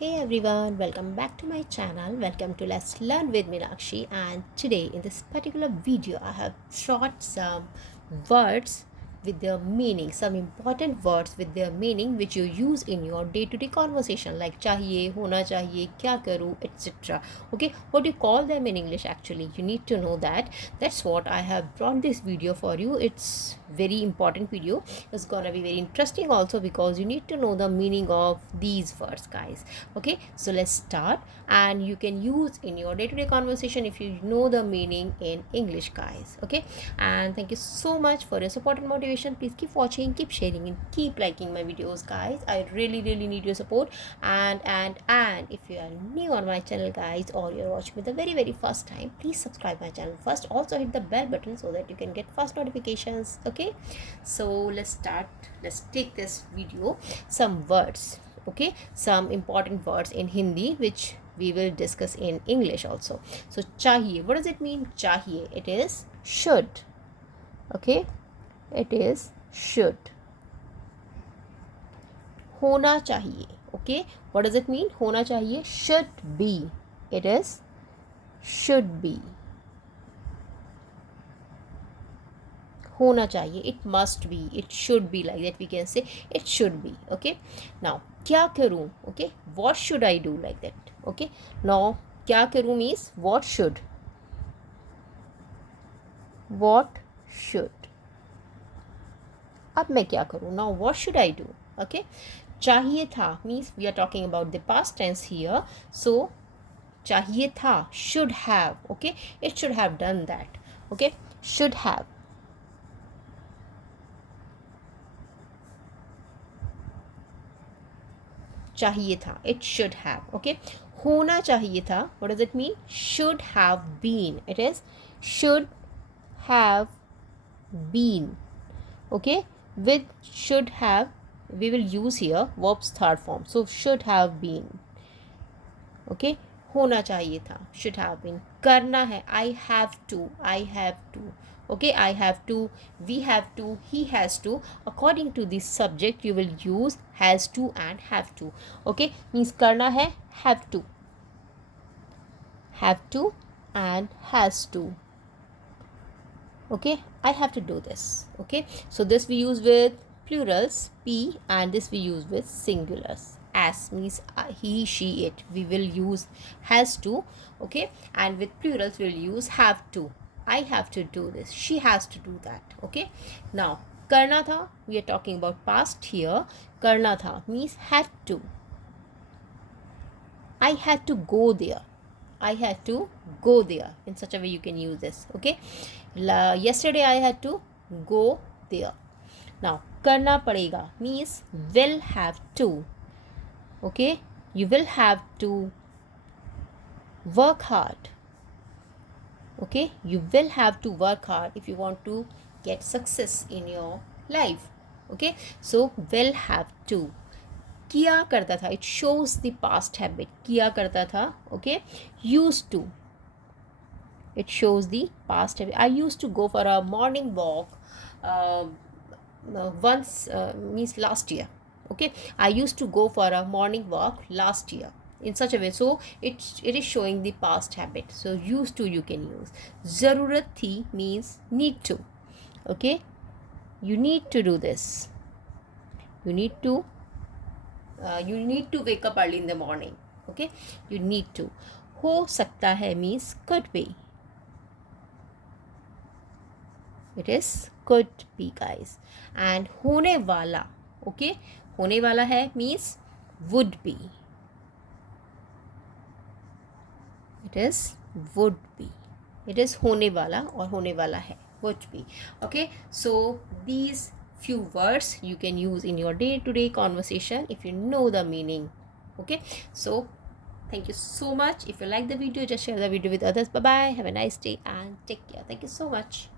Hey everyone, welcome back to my channel. Welcome to Let's Learn with Meenakshi. And today in this particular video, I have brought some words with their meaning, some important words with their meaning which you use in your day-to-day conversation, like chahiye, hona chahiye, kya karu, etc. Okay, what do you call them in English? Actually, you need to know that. That's what I have brought this video for you. It's very important video. It's gonna be very interesting also because you need to know the meaning of these words, guys. Okay, so let's start, and you can use in your day-to-day conversation if you know the meaning in English, guys. Okay, and thank you so much for your support and motivation. Please keep watching, keep sharing, and keep liking my videos, guys. I really need your support. And if you are new on my channel, guys, or you're watching me the very first time, please subscribe my channel first. Also hit the bell button so that you can get fast notifications. Okay, so let's start. Let's take this video. Some words, okay, some important words in Hindi which we will discuss in English also. So chahiye, what does it mean? Chahiye, it is should. Okay, it is should. Hona chahiye, okay, what does it mean? Hona chahiye, should be, it is should be. होना चाहिए, it must be, it should be, like that we can say it should be. Okay, now क्या करूँ, okay, what should I do, like that. Okay, now क्या करूँ means what should, what should, अब मैं क्या करूँ, now what should I do. Okay, चाहिए था means we are talking about the past tense here. So चाहिए था, should have, okay, it should have done that. Okay, should have. चाहिए था, it should have. Okay, होना चाहिए था, what does it mean? Should have been, it is should have been. Okay, with should have we will use here verbs third form, so should have been. Okay, होना चाहिए था, should have been. करना है, I have to, I have to. Okay, I have to, we have to, he has to. According to this subject you will use has to and have to. Okay, means करना है, have to and has to. Okay, I have to do this. Okay, so this we use with plurals p, and this we use with singulars. As means he, she, it, we will use has to. Okay, and with plurals we'll use have to. I have to do this, she has to do that. Okay, now करना था, we are talking about past here. करना था means had to. I had to go there, I had to go there. In such a way you can use this. Okay, yesterday I had to go there. Now करना पड़ेगा means will have to. Okay, you will have to work hard. Okay, you will have to work hard if you want to get success in your life. Okay, so will have to. किया करता था, it shows the past habit. किया करता था. Okay, used to, it shows the past habit. I used to go for a morning walk once, means last year. Okay, I used to go for a morning walk last year. In such a way, so it is showing the past habit. So used to you can use. ज़रूरत थी means need to. Okay, you need to do this, you need to wake up early in the morning. Okay, you need to. हो सकता है means could be, it is could be, guys. And होने वाला, okay, होने वाला है means would be, it is would be, it is होने वाला और होने वाला है would be. Okay, so these few words you can use in your day-to-day conversation if you know the meaning. Okay, so thank you so much. If you like the video, just share the video with others. Bye bye, have a nice day and take care. Thank you so much.